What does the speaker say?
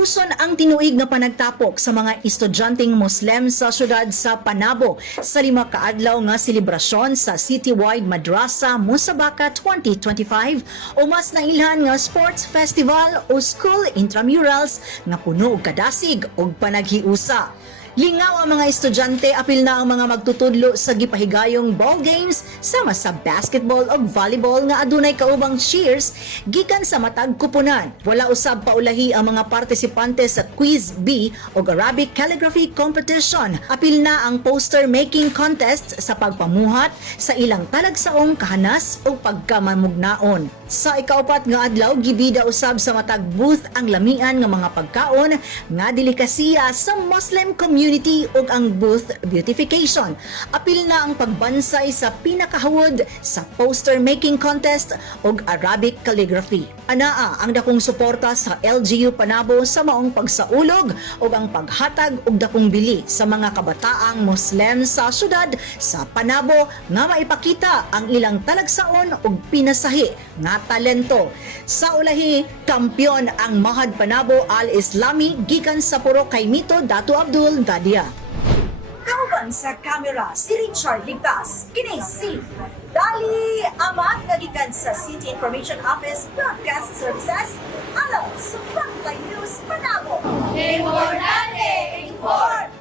Tapuson ang tinuig nga panagtapok sa mga estudyanteng Muslim sa syudad sa Panabo sa 5 kaadlaw nga selebrasyon sa Citywide Madrasa Musabaka 2025 o mas nailhan nga sports festival o school intramurals nga puno og kadasig og panaghiusa. Lingaw ang mga estudyante, apil na ang mga magtutudlo sa gipahigayong ball games sama sa basketball o volleyball nga adunay kaubang cheers gikan sa matag kupunan. Wala usab paulahi ang mga partisipante sa Quiz B o Arabic Calligraphy Competition. Apil na ang poster making contest sa pagpamuhat sa ilang talagsaong kahanas o pagkamamugnaon. Sa ikaupat nga adlaw, gibida usab sa matag booth ang lamian nga mga pagkaon nga delikasiya sa Muslim community ug ang booth beautification. Apil na ang pagbansay sa pinakahawod sa poster making contest ug Arabic calligraphy. Anaa ang dakong suporta sa LGU Panabo sa maong pagsaulog ug ang paghatag og dakong bili sa mga kabataang Muslim sa syudad sa Panabo nga maipakita ang ilang talagsaon ug pinasahi nga talento. Sa ulahi, kampyon ang Mahad Panabo Al-Islami gikan sa puro kay Mito Datu Abdul Gadia. Kauban sa kamera si Richard Ligtas. Kini si Dali Amat nagikan sa City Information Office Broadcast Services alang sa Frontline News Panabo. Importante, inform!